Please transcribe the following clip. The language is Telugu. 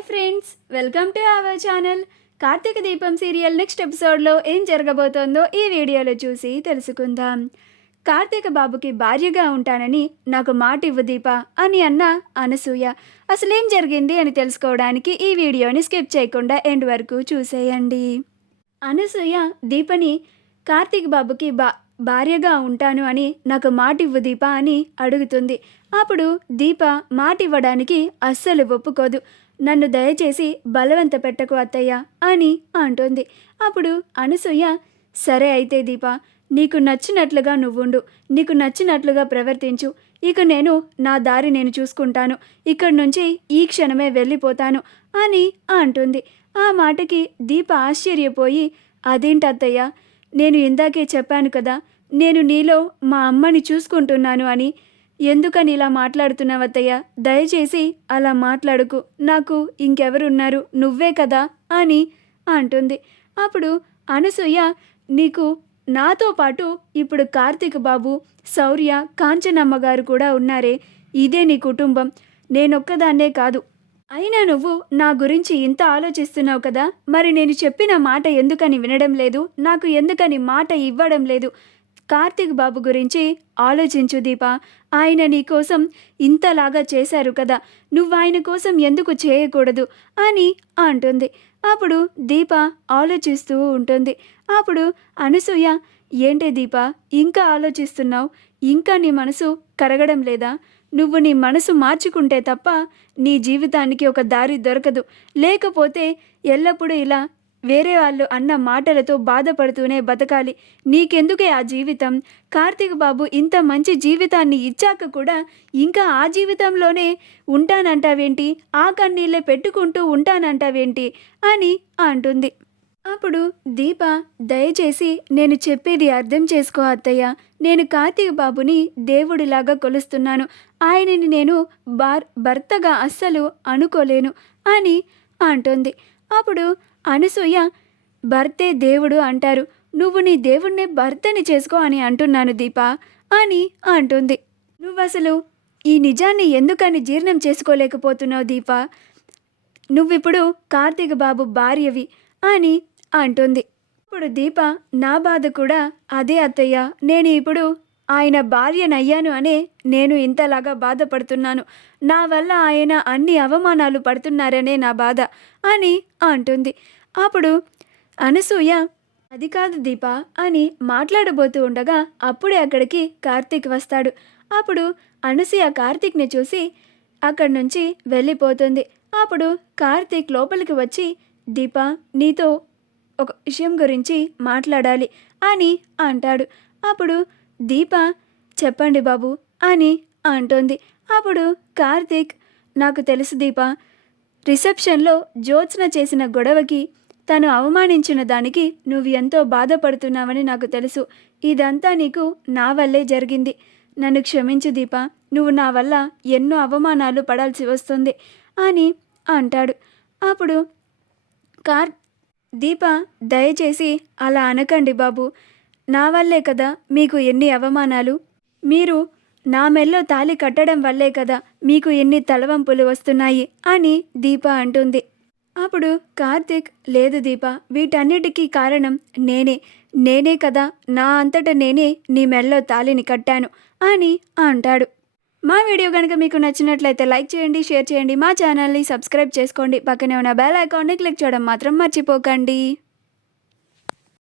Hi friends, welcome to our channel. Karthika Deepam serial next ఎపిసోడ్లో ఏం జరగబోతోందో ఈ వీడియోలో చూసి తెలుసుకుందాం. కార్తీక బాబుకి భార్యగా ఉంటానని నాకు మాట ఇవ్వు దీప అని అన్న అనసూయ. అసలేం జరిగింది అని తెలుసుకోవడానికి ఈ వీడియోని స్కిప్ చేయకుండా ఎండ్ వరకు చూసేయండి. అనసూయ దీపని కార్తీక్ బాబుకి భార్యగా ఉంటాను అని నాకు మాట ఇవ్వు దీప అని అడుగుతుంది. అప్పుడు దీప మాట ఇవ్వడానికి అస్సలు ఒప్పుకోదు. నన్ను దయచేసి బలవంత పెట్టకు అత్తయ్య అని అంటుంది. అప్పుడు అనసూయ, సరే అయితే దీప, నీకు నచ్చినట్లుగా నువ్వుండు, నీకు నచ్చినట్లుగా ప్రవర్తించు, ఇక నేను నా దారి నేను చూసుకుంటాను, ఇక్కడి నుంచి ఈ క్షణమే వెళ్ళిపోతాను అని అంటుంది. ఆ మాటకి దీప ఆశ్చర్యపోయి, అదేంటి అత్తయ్య, నేను ఇందాకే చెప్పాను కదా నేను నీలో మా అమ్మని చూసుకుంటున్నాను అని, ఎందుకని ఇలా మాట్లాడుతున్నావత్తయ్య, దయచేసి అలా మాట్లాడుకు, నాకు ఇంకెవరున్నారు, నువ్వే కదా అని అంటుంది. అప్పుడు అనసూయ, నీకు నాతో పాటు ఇప్పుడు కార్తీక్ బాబు, శౌర్య, కాంచనమ్మ గారు కూడా ఉన్నారే, ఇదే నీ కుటుంబం, నేనొక్కదాన్నే కాదు. అయినా నువ్వు నా గురించి ఇంత ఆలోచిస్తున్నావు కదా, మరి నేను చెప్పిన మాట ఎందుకని వినడం లేదు, నాకు ఎందుకని మాట ఇవ్వడం లేదు? కార్తీక్ బాబు గురించి ఆలోచించు దీప, ఆయన నీ కోసం ఇంతలాగా చేశారు కదా, నువ్వు ఆయన కోసం ఎందుకు చేయకూడదు అని అంటుంది. అప్పుడు దీప ఆలోచిస్తూ ఉంటుంది. అప్పుడు అనసూయ, ఏంటే దీప ఇంకా ఆలోచిస్తున్నావు, ఇంకా నీ మనసు కరగడం లేదా? నువ్వు నీ మనసు మార్చుకుంటే తప్ప నీ జీవితానికి ఒక దారి దొరకదు, లేకపోతే ఎల్లప్పుడూ ఇలా వేరే వాళ్ళు అన్న మాటలతో బాధపడుతూనే బతకాలి. నీకెందుకే ఆ జీవితం? కార్తీక్ బాబు ఇంత మంచి జీవితాన్ని ఇచ్చాక కూడా ఇంకా ఆ జీవితంలోనే ఉంటానంటావేంటి, ఆ కన్నీళ్ళే పెట్టుకుంటూ ఉంటానంటావేంటి అని అంటుంది. అప్పుడు దీప, దయచేసి నేను చెప్పేది అర్థం చేసుకో అత్తయ్య, నేను కార్తీక్ బాబుని దేవుడిలాగా కొలుస్తున్నాను, ఆయనని నేను భర్తగా అస్సలు అనుకోలేను అని అంటుంది. అప్పుడు అనసూయ, భర్తే దేవుడు అంటారు, నువ్వు నీ దేవుణ్ణే భర్తని చేసుకో అని అంటున్నాను దీప అని అంటుంది. నువ్వసలు ఈ నిజాన్ని ఎందుకని జీర్ణం చేసుకోలేకపోతున్నావు దీప? నువ్విప్పుడు కార్తీక్ బాబు భార్యవి అని అంటుంది. ఇప్పుడు దీప, నా బాధ కూడా అదే అత్తయ్య, నేను ఇప్పుడు ఆయన భార్యనయ్యాను అనే నేను ఇంతలాగా బాధపడుతున్నాను, నా వల్ల ఆయన అన్ని అవమానాలు పడుతున్నారనే నా బాధ అని అంటుంది. అప్పుడు అనసూయ, అది కాదు దీప అని మాట్లాడబోతూ ఉండగా అప్పుడే అక్కడికి కార్తీక్ వస్తాడు. అప్పుడు అనసూయ కార్తీక్ని చూసి అక్కడి నుంచి వెళ్ళిపోతుంది. అప్పుడు కార్తీక్ లోపలికి వచ్చి, దీప, నీతో ఒక విషయం గురించి మాట్లాడాలి అని అంటాడు. అప్పుడు దీప, చెప్పండి బాబు అని అంటుంది. అప్పుడు కార్తీక్, నాకు తెలుసు దీప, రిసెప్షన్లో జ్యోత్స్న చేసిన గొడవకి తను అవమానించిన దానికి నువ్వు ఎంతో బాధపడుతున్నావని నాకు తెలుసు, ఇదంతా నీకు నా వల్లే జరిగింది, నన్ను క్షమించు దీప, నువ్వు నా వల్ల ఎన్నో అవమానాలు పడాల్సి వస్తుంది అని అంటాడు. అప్పుడు దీప, దయచేసి అలా అనకండి బాబు, నా వల్లే కదా మీకు ఎన్ని అవమానాలు, మీరు నా మెల్లో తాళి కట్టడం వల్లే కదా మీకు ఎన్ని తలవంపులు వస్తున్నాయి అని దీప అంటుంది. అప్పుడు కార్తీక్, లేదు దీప, వీటన్నిటికీ కారణం నేనే కదా, నా అంతట నేనే నీ మెల్లో తాళిని కట్టాను అని అంటాడు. మా వీడియో కనుక మీకు నచ్చినట్లయితే లైక్ చేయండి, షేర్ చేయండి, మా ఛానల్ని సబ్స్క్రైబ్ చేసుకోండి, పక్కనే ఉన్న బెల్ ఐకాన్ని క్లిక్ చేయడం మాత్రం మర్చిపోకండి.